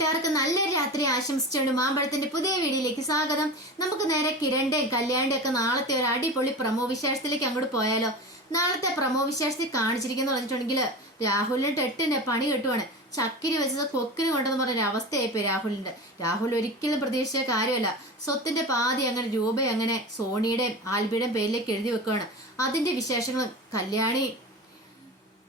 കൂട്ടുകാർക്ക് നല്ലൊരു രാത്രി ആശംസിച്ചുകൊണ്ട് മാമ്പഴത്തിന്റെ പുതിയ വീഡിയോയിലേക്ക് സ്വാഗതം. നമുക്ക് നേരെ കിരണ്ടേ കല്യാണിന്റെ ഒക്കെ നാളത്തെ ഒരു അടിപൊളി പ്രമോ വിശേഷത്തിലേക്ക് അങ്ങോട്ട് പോയാലോ. നാളത്തെ പ്രമോ വിശേഷത്തിൽ കാണിച്ചിരിക്കുന്ന പറഞ്ഞിട്ടുണ്ടെങ്കിൽ രാഹുലിന് ടെട്ടിന്റെ പണി കിട്ടുവാണ്. ചക്കിരി വെച്ചത് കൊക്കിന് കൊണ്ടെന്ന് പറഞ്ഞ അവസ്ഥയായിപ്പോയി രാഹുലിന്റെ. രാഹുൽ ഒരിക്കലും പ്രതീക്ഷിച്ച കാര്യമല്ല. സ്വത്തിന്റെ പാതി അങ്ങനെ രൂപ അങ്ങനെ സോണിയുടെയും ആൽബിയുടെയും പേരിലേക്ക് എഴുതി വെക്കുകയാണ് അതിന്റെ വിശേഷങ്ങളും കല്യാണി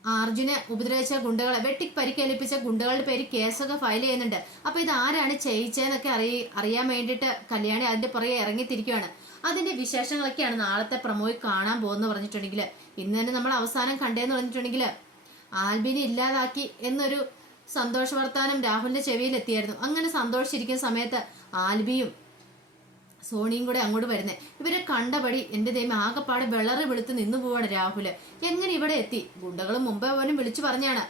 അർജുനെ ഉപദ്രവിച്ച ഗുണ്ടകളെ വെട്ടി പരിക്കേൽപ്പിച്ച ഗുണ്ടകളുടെ പേര് കേസൊക്കെ ഫയൽ ചെയ്യുന്നുണ്ട്. അപ്പൊ ഇത് ആരാണ് ചെയ്യിച്ചതെന്നൊക്കെ അറിയ അറിയാൻ വേണ്ടിയിട്ട് കല്യാണി അതിന്റെ പുറകെ ഇറങ്ങിത്തിരിക്കുകയാണ് അതിന്റെ വിശേഷങ്ങളൊക്കെയാണ് നാളത്തെ പ്രമോയിൽ കാണാൻ പോകുന്നു പറഞ്ഞിട്ടുണ്ടെങ്കിൽ ഇന്ന് തന്നെ നമ്മൾ അവസാനം കണ്ടേന്ന് പറഞ്ഞിട്ടുണ്ടെങ്കിൽ ആൽബിനെ ഇല്ലാതാക്കി എന്നൊരു സന്തോഷ വർത്താനം രാഹുലിന്റെ ചെവിയിൽ എത്തിയായിരുന്നു അങ്ങനെ സന്തോഷിച്ചിരിക്കുന്ന സമയത്ത് ആൽബിയും സോണിയും കൂടെ അങ്ങോട്ട് വരുന്നേ. ഇവരെ കണ്ടപടി എന്റെ ദൈവം ആകെപ്പാടെ വിളറി വെളുത്ത് നിന്നു പോവാണ് രാഹുൽ. എങ്ങനെ ഇവിടെ എത്തി? ഗുണ്ടകൾ മുമ്പേ പോലും വിളിച്ചു പറഞ്ഞാണ്.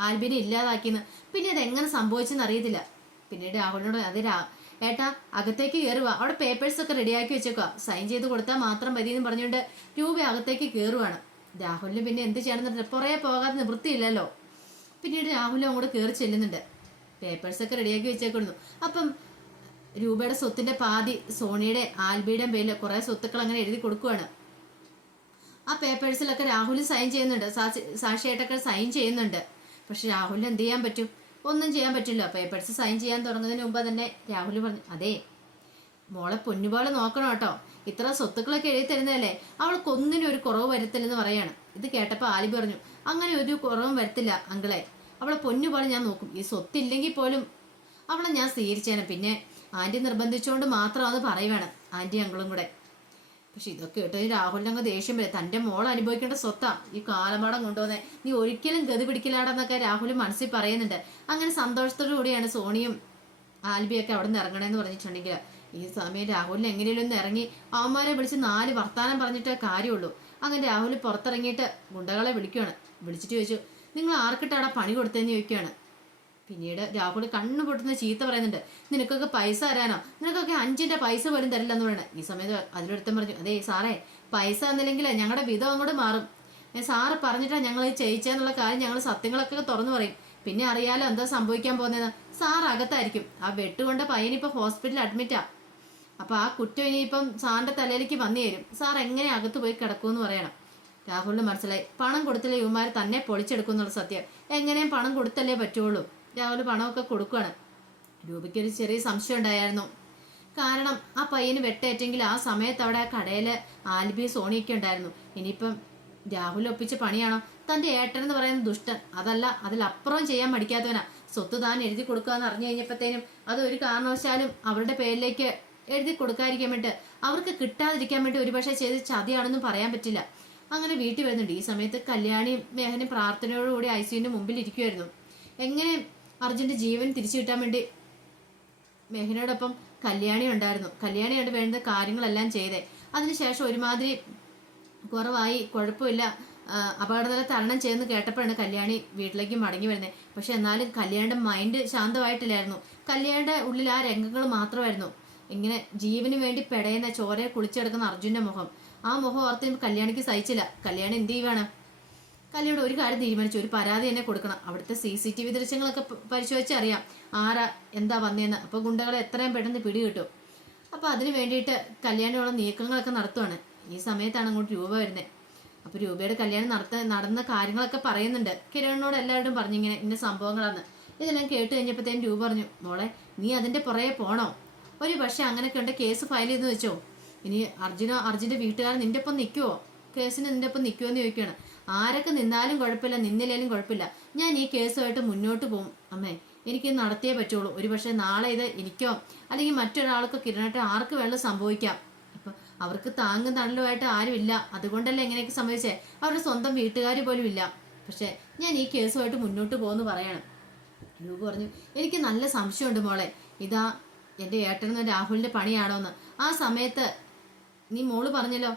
ആൽബിനെ ഇല്ലാതാക്കിയെന്ന്. പിന്നെ അത് എങ്ങനെ സംഭവിച്ചെന്ന് അറിയത്തില്ല. പിന്നീട് രാഹുലിനോട് അത് രാ ഏട്ടാ അകത്തേക്ക് കയറുക അവിടെ പേപ്പേഴ്സ് ഒക്കെ റെഡിയാക്കി വെച്ചേക്കുക സൈൻ ചെയ്ത് കൊടുത്താൽ മാത്രം മതി എന്ന് പറഞ്ഞുകൊണ്ട് രൂപ അകത്തേക്ക് കയറുവാണ് രാഹുലിന് പിന്നെ എന്ത് ചെയ്യണമെന്ന് പുറകെ പോകാതെ നിവൃത്തിയില്ലല്ലോ. പിന്നീട് രാഹുലും അങ്ങോട്ട് കയറി ചെല്ലുന്നുണ്ട്. പേപ്പേഴ്സ് ഒക്കെ റെഡിയാക്കി വെച്ചേക്കുന്നു. അപ്പം രൂപയുടെ സ്വത്തിന്റെ പാതി സോണിയുടെ ആൽബിയുടെ പേരിൽ കുറേ സ്വത്തുക്കൾ അങ്ങനെ എഴുതി കൊടുക്കുകയാണ് ആ പേപ്പേഴ്സിലൊക്കെ രാഹുൽ സൈൻ ചെയ്യുന്നുണ്ട്. സാക്ഷി സാക്ഷിയായിട്ടൊക്കെ സൈൻ ചെയ്യുന്നുണ്ട്. പക്ഷെ രാഹുലിന് എന്ത് ചെയ്യാൻ പറ്റും? ഒന്നും ചെയ്യാൻ പറ്റില്ല. പേപ്പേഴ്സ് സൈൻ ചെയ്യാൻ തുടങ്ങുന്നതിന് മുമ്പ് തന്നെ രാഹുൽ പറഞ്ഞു അതെ മോളെ പൊന്നുപോലെ നോക്കണം കേട്ടോ. ഇത്ര സ്വത്തുക്കളൊക്കെ എഴുതി തരുന്നതല്ലേ? അവൾക്ക് ഒന്നിനും ഒരു കുറവ് വരുത്തില്ലെന്ന് പറയാണ്. ഇത് കേട്ടപ്പോൾ ആലി പറഞ്ഞു അങ്ങനെ ഒരു കുറവും വരത്തില്ല അങ്കിളെ. അവളെ പൊന്നുപോലെ ഞാൻ നോക്കും. ഈ സ്വത്തില്ലെങ്കിൽ പോലും അവളെ ഞാൻ സ്വീകരിച്ചേനെ. പിന്നെ ആന്റി നിർബന്ധിച്ചുകൊണ്ട് മാത്രം അത് പറയുവേണം ആന്റി ഞങ്ങളും കൂടെ. പക്ഷെ ഇതൊക്കെ കേട്ടോ ഈ രാഹുലിന് അങ്ങ് ദേഷ്യം വരെ. തന്റെ മോൾ അനുഭവിക്കേണ്ട സ്വത്താ ഈ കാലമാടം കൊണ്ടുവന്നേ. നീ ഒരിക്കലും ഗതി പിടിക്കലാടെന്നൊക്കെ രാഹുൽ മനസ്സിൽ പറയുന്നുണ്ട്. അങ്ങനെ സന്തോഷത്തോടു കൂടിയാണ് സോണിയും ആൽബിയൊക്കെ അവിടെ നിന്ന് ഇറങ്ങണമെന്ന് പറഞ്ഞിട്ടുണ്ടെങ്കിൽ. ഈ സമയം രാഹുലിന് എങ്ങനെയും ഇറങ്ങി അവന്മാരെ വിളിച്ച് നാല് വർത്താനം പറഞ്ഞിട്ടേ കാര്യമുള്ളൂ. അങ്ങനെ രാഹുൽ പുറത്തിറങ്ങിയിട്ട് ഗുണ്ടകളെ വിളിക്കുകയാണ് വിളിച്ചിട്ട് ചോദിച്ചു നിങ്ങൾ ആർക്കിട്ടാടാ പണി കൊടുത്തതെന്ന് ചോദിക്കുകയാണ് പിന്നീട് രാഹുൽ കണ്ണു പൊട്ടുന്ന ചീത്ത പറയുന്നുണ്ട് നിനക്കൊക്കെ പൈസ തരാനോ? നിനക്കൊക്കെ അഞ്ചിന്റെ പൈസ പോലും തരില്ല എന്ന് പറയണേ. ഈ സമയത്ത് അതിലൊരുത്തം പറഞ്ഞു അതെ സാറേ പൈസ തന്നില്ലെങ്കിൽ ഞങ്ങളുടെ വിധം അങ്ങോട്ട് മാറും. സാറ് പറഞ്ഞിട്ടാ ഞങ്ങൾ ചെയ്യിച്ചെന്നുള്ള കാര്യം ഞങ്ങൾ സത്യങ്ങളൊക്കെ തുറന്നു പറയും. പിന്നെ അറിയാലോ എന്താ സംഭവിക്കാൻ പോകുന്നത് സാർ അകത്തായിരിക്കും ആ വെട്ടുകൊണ്ട പയ്യനിപ്പോ ഹോസ്പിറ്റലിൽ അഡ്മിറ്റാ അപ്പൊ ആ കുറ്റം ഇനിയിപ്പം സാറിന്റെ തലയിലേക്ക് വന്നു തരും സാർ എങ്ങനെ അകത്ത് പോയി കിടക്കുമെന്ന് പറയണം. രാഹുലിന് മനസ്സിലായി. പണം കൊടുത്തില്ല യുവമാർ തന്നെ പൊളിച്ചെടുക്കും എന്നുള്ള സത്യം. എങ്ങനെയും പണം കൊടുത്തല്ലേ പറ്റുള്ളൂ. രാഹുൽ പണമൊക്കെ കൊടുക്കുകയാണ് രൂപയ്ക്കൊരു ചെറിയ സംശയം ഉണ്ടായിരുന്നു. കാരണം ആ പയ്യന് വെട്ടേറ്റെങ്കിൽ ആ സമയത്ത് അവിടെ ആ കടയിൽ ആൽബി സോണിയൊക്കെ ഉണ്ടായിരുന്നു. ഇനിയിപ്പം രാഹുൽ ഒപ്പിച്ച പണിയാണോ? തന്റെ ഏട്ടൻ എന്ന് പറയുന്ന ദുഷ്ടൻ. അതല്ല അതിലപ്പുറം ചെയ്യാൻ മടിക്കാത്തവനാ. സ്വത്ത് താൻ എഴുതി കൊടുക്കുക എന്ന് അറിഞ്ഞു കഴിഞ്ഞപ്പോഴത്തേനും അത് ഒരു കാരണവശാലും അവരുടെ പേരിലേക്ക് എഴുതി കൊടുക്കാതിരിക്കാൻ വേണ്ടി അവർക്ക് കിട്ടാതിരിക്കാൻ വേണ്ടി ഒരുപക്ഷെ ചെയ്ത് ചതിയാണെന്നും പറയാൻ പറ്റില്ല. അങ്ങനെ വീട്ടിൽ വരുന്നുണ്ട്. ഈ സമയത്ത് കല്യാണിയും മേഹനും പ്രാർത്ഥനയോടുകൂടി ഐ സിയുവിന്റെ മുമ്പിൽ ഇരിക്കുമായിരുന്നു എങ്ങനെ അർജുന്റെ ജീവൻ തിരിച്ചു കിട്ടാൻ വേണ്ടി മേഹനയോടൊപ്പം കല്യാണി ഉണ്ടായിരുന്നു. കല്യാണിയായിട്ട് വേണ്ട കാര്യങ്ങളെല്ലാം ചെയ്തേ. അതിനുശേഷം ഒരുമാതിരി കുറവായി. കുഴപ്പമില്ല. അപകടനില തരണം ചെയ്യുന്ന കേട്ടപ്പോഴാണ് കല്യാണി വീട്ടിലേക്ക് മടങ്ങി വരുന്നത് പക്ഷെ എന്നാലും കല്യാണിയുടെ മൈൻഡ് ശാന്തമായിട്ടില്ലായിരുന്നു. കല്യാണിയുടെ ഉള്ളിൽ ആ രംഗങ്ങൾ മാത്രമായിരുന്നു. ഇങ്ങനെ ജീവന് വേണ്ടി പെടയുന്ന ചോരയെ കുളിച്ചെടുക്കുന്ന അർജുന്റെ മുഖം. ആ മുഖം ഓർത്ത് കല്യാണിക്ക് സഹിച്ചില്ല. കല്യാണി എന്ത് ചെയ്യുവാണ്? കല്യാണം ഒരു കാര്യം തീരുമാനിച്ചു ഒരു പരാതി തന്നെ കൊടുക്കണം. അവിടുത്തെ സി സി ടി വി ദൃശ്യങ്ങളൊക്കെ പരിശോധിച്ചറിയാം. ആരാ എന്താ വന്നതെന്ന് അപ്പോൾ ഗുണ്ടകളെ എത്രയും പെട്ടെന്ന് പിടി പിടികിട്ടും. അപ്പോൾ അതിന് വേണ്ടിയിട്ട് കല്യാണമുള്ള നീക്കങ്ങളൊക്കെ നടത്തുവാണ്. ഈ സമയത്താണ് അങ്ങോട്ട് രൂപ വരുന്നത് അപ്പോൾ രൂപയുടെ കല്യാണം നടത്ത നടന്ന കാര്യങ്ങളൊക്കെ പറയുന്നുണ്ട്. കിരണിനോട് എല്ലാവരോടും പറഞ്ഞു ഇങ്ങനെ ഇന്ന സംഭവങ്ങളാണ് ഇതെല്ലാം കേട്ട് കഴിഞ്ഞപ്പോഴത്തേനും രൂപ പറഞ്ഞു മോളെ നീ അതിന്റെ പുറകെ പോണോ? ഒരു പക്ഷേ അങ്ങനെയൊക്കെ ഉണ്ട്. കേസ് ഫയൽ ചെയ്ത് വെച്ചോ. ഇനി അർജുനോ അർജുന്റെ വീട്ടുകാരൻ നിന്റെ ഒപ്പം നിൽക്കുമോ കേസിന് നിന്റെ ഒപ്പം നിൽക്കുമോ എന്ന് ചോദിക്കുകയാണ് ആരൊക്കെ നിന്നാലും കുഴപ്പമില്ല നിന്നില്ലേലും കുഴപ്പമില്ല. ഞാൻ ഈ കേസുമായിട്ട് മുന്നോട്ട് പോകും. അമ്മേ എനിക്ക് നടത്തിയേ പറ്റുള്ളൂ. ഒരു പക്ഷേ നാളെ ഇത് എനിക്കോ അല്ലെങ്കിൽ മറ്റൊരാൾക്കോ കിരണട്ടോ ആർക്ക് വെള്ളം സംഭവിക്കാം. അപ്പൊ അവർക്ക് താങ്ങും തണലുമായിട്ട് ആരുമില്ല. അതുകൊണ്ടല്ലേ എങ്ങനെയൊക്കെ സംഭവിച്ചേ? അവരുടെ സ്വന്തം വീട്ടുകാർ പോലും ഇല്ല. പക്ഷെ ഞാൻ ഈ കേസുമായിട്ട് മുന്നോട്ട് പോകുമെന്ന് പറയണം. രൂപ പറഞ്ഞു എനിക്ക് നല്ല സംശയമുണ്ട് മോളെ. ഇതാ എന്റെ ഏട്ടനെന്ന് രാഹുലിന്റെ പണിയാണോന്ന്. ആ സമയത്ത് നീ മോൾ പറഞ്ഞല്ലോ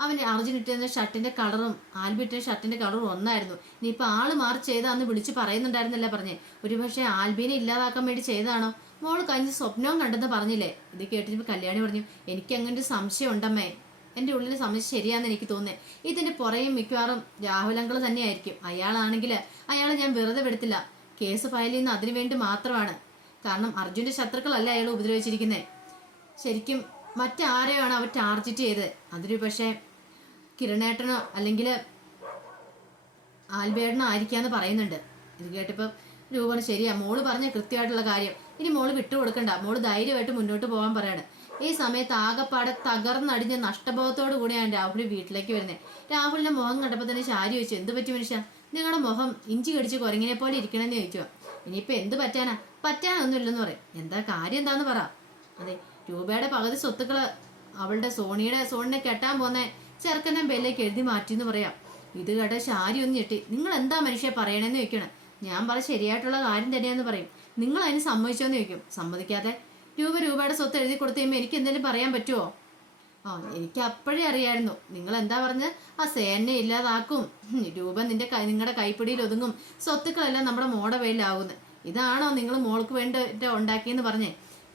അവൻ അർജുൻ ഇട്ടിരുന്ന ഷർട്ടിന്റെ കളറും ആൽബി ഷർട്ടിന്റെ കളറും ഒന്നായിരുന്നു. നീ ഇപ്പൊ ആൾ മാറി ചെയ്താന്ന് വിളിച്ച് പറയുന്നുണ്ടായിരുന്നല്ലേ പറഞ്ഞേ. ഒരുപക്ഷെ ആൽബിനെ ഇല്ലാതാക്കാൻ വേണ്ടി ചെയ്താണോ മോൾ കഴിഞ്ഞ സ്വപ്നവും കണ്ടെന്ന് പറഞ്ഞില്ലേ? ഇത് കേട്ടിട്ട് കല്യാണി പറഞ്ഞു എനിക്ക് അങ്ങനെ ഒരു സംശയം ഉണ്ടമ്മേ എന്റെ ഉള്ളിൽ സംശയം ശരിയാന്ന് എനിക്ക് തോന്നേ ഇതിന്റെ പുറയും മിക്കവാറും രാഹുലങ്കൾ തന്നെയായിരിക്കും. അയാളാണെങ്കിൽ അയാളെ ഞാൻ വെറുതെ വിടത്തില്ല. കേസ് ഫയൽ ചെയ്യുന്ന അതിനു വേണ്ടി മാത്രമാണ്. കാരണം അർജുന്റെ ശത്രുക്കളല്ല അയാൾ ഉപദ്രവിച്ചിരിക്കുന്നത് ശരിക്കും മറ്റാരെയാണ് അവർ ടാർജറ്റ് ചെയ്തത്. അതൊരു പക്ഷേ കിരണേട്ടനോ അല്ലെങ്കിൽ ആൽബേട്ടനോ ആയിരിക്കാന്ന് പറയുന്നുണ്ട്. ഇത് കേട്ടപ്പോൾ രൂപം ശരിയാ മോൾ പറഞ്ഞ കൃത്യമായിട്ടുള്ള കാര്യം. ഇനി മോൾ വിട്ടുകൊടുക്കണ്ട മോൾ ധൈര്യമായിട്ട് മുന്നോട്ട് പോകാൻ പറയാണ്. ഈ സമയത്ത് ആകപ്പാടെ തകർന്നടിഞ്ഞ നഷ്ടബോധത്തോടു കൂടിയാണ് രാഹുൽ വീട്ടിലേക്ക് വരുന്നത് രാഹുലിന്റെ മുഖം കണ്ടപ്പോൾ തന്നെ ശാരി ചോദിച്ചു എന്ത് പറ്റി മനുഷ്യ? നിങ്ങളുടെ മുഖം ഇഞ്ചി കടിച്ച് കുരങ്ങിനെ പോലെ ഇരിക്കണമെന്ന് ചോദിച്ചു ഇനിയിപ്പോ എന്ത് പറ്റാനാ? പറ്റാനൊന്നുമില്ലെന്ന് പറയും. എന്താ കാര്യം എന്താന്ന് പറ. അതെ രൂപയുടെ പകുതി സ്വത്തുക്കൾ അവളുടെ സോണിയുടെ സോണിനെ കെട്ടാൻ പോന്നെ ചെറുക്കനെ ബെല്ലേക്ക് എഴുതി മാറ്റി എന്ന് പറയാം. ഇത് കേട്ട ശാരി ഒന്ന് ഞെട്ടി. നിങ്ങൾ എന്താ മനുഷ്യ പറയണേന്ന് ചോദിക്കണം? ഞാൻ പറ ശരിയായിട്ടുള്ള കാര്യം തന്നെയാന്ന് പറയും. നിങ്ങൾ അതിന് സമ്മതിച്ചോന്ന് ചോദിക്കും. സമ്മതിക്കാതെ രൂപ രൂപയുടെ സ്വത്ത് എഴുതി കൊടുത്തു കഴിയുമ്പോൾ എനിക്ക് എന്തെങ്കിലും പറയാൻ പറ്റുമോ ആ എനിക്ക് അപ്പോഴേ അറിയായിരുന്നു. നിങ്ങൾ എന്താ പറഞ്ഞ്? ആ സേനെ ഇല്ലാതാക്കും. രൂപ നിന്റെ നിങ്ങളുടെ കൈപ്പിടിയിൽ ഒതുങ്ങും. സ്വത്തുക്കളെല്ലാം നമ്മുടെ മോടെ പേരിലാവുന്നത് ഇതാണോ നിങ്ങൾ മോൾക്ക് വേണ്ടിട്ട് ഉണ്ടാക്കിയെന്ന് പറഞ്ഞേ?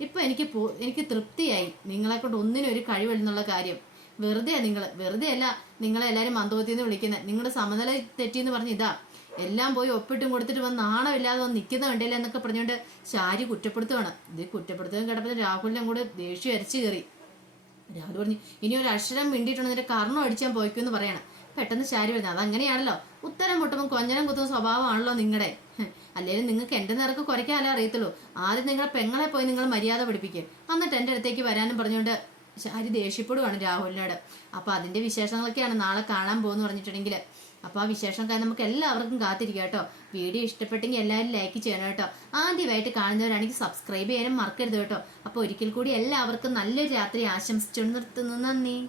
ഇപ്പൊ എനിക്ക് എനിക്ക് തൃപ്തിയായി. നിങ്ങളെ കൊണ്ട് ഒന്നിനും ഒരു കഴിവില്ലെന്നുള്ള കാര്യം. വെറുതെ നിങ്ങൾ വെറുതെ അല്ല നിങ്ങളെ എല്ലാവരും മന്ദോത്തിന്ന് വിളിക്കുന്നത് നിങ്ങളുടെ സമനില തെറ്റിയെന്ന് പറഞ്ഞ് ഇതാ. എല്ലാം പോയി ഒപ്പിട്ടും കൊടുത്തിട്ട് വന്ന് നാണമില്ലാതെ വന്ന് നിൽക്കുന്ന കണ്ടില്ല എന്നൊക്കെ പറഞ്ഞുകൊണ്ട് ശാരി കുറ്റപ്പെടുത്തുകയാണ് ഇത് കുറ്റപ്പെടുത്തുകയും കിടപ്പത്തിൽ രാഹുലിനും കൂടെ ദേഷ്യം അരച്ചു കയറി. രാഹുൽ പറഞ്ഞു ഇനി ഒരു അക്ഷരം വേണ്ടിയിട്ടുണ്ടെങ്കിൽ കർണം അടിച്ചാൽ പോയിക്കുമെന്ന് പറയണം. പെട്ടെന്ന് ശാരി പറഞ്ഞു അതങ്ങനെയാണല്ലോ. ഉത്തരം മുട്ടുമ്പോൾ കൊഞ്ഞനം കുത്തുന്ന സ്വഭാവമാണല്ലോ നിങ്ങളുടെ അല്ലെങ്കിൽ നിങ്ങൾക്ക് എന്റെ നിറക്ക് കുറയ്ക്കാനല്ലേ അറിയത്തുള്ളൂ. ആദ്യം നിങ്ങളെ പെങ്ങളെ പോയി നിങ്ങൾ മര്യാദ പഠിപ്പിക്കുക എന്നിട്ട് എന്റെ അടുത്തേക്ക് വരാനും പറഞ്ഞുകൊണ്ട് ശാരി ദേഷ്യപ്പെടുവാണ് രാഹുലിനോട്. അപ്പോൾ അതിന്റെ വിശേഷങ്ങളൊക്കെയാണ് നാളെ കാണാൻ പോകുന്നു പറഞ്ഞിട്ടുണ്ടെങ്കിൽ അപ്പോൾ ആ വിശേഷം കാരണം നമുക്ക് എല്ലാവർക്കും കാത്തിരിക്കാം കേട്ടോ. വീഡിയോ ഇഷ്ടപ്പെട്ടെങ്കിൽ എല്ലാവരും ലൈക്ക് ചെയ്യണം കേട്ടോ. ആദ്യമായിട്ട് കാണുന്നവരാണെങ്കിൽ സബ്സ്ക്രൈബ് ചെയ്യാനും മറക്കരുത് കേട്ടോ. അപ്പോൾ ഒരിക്കൽ കൂടി എല്ലാവർക്കും നല്ലൊരു രാത്രി ആശംസിച്ചു നിർത്തുന്നു. നന്ദി.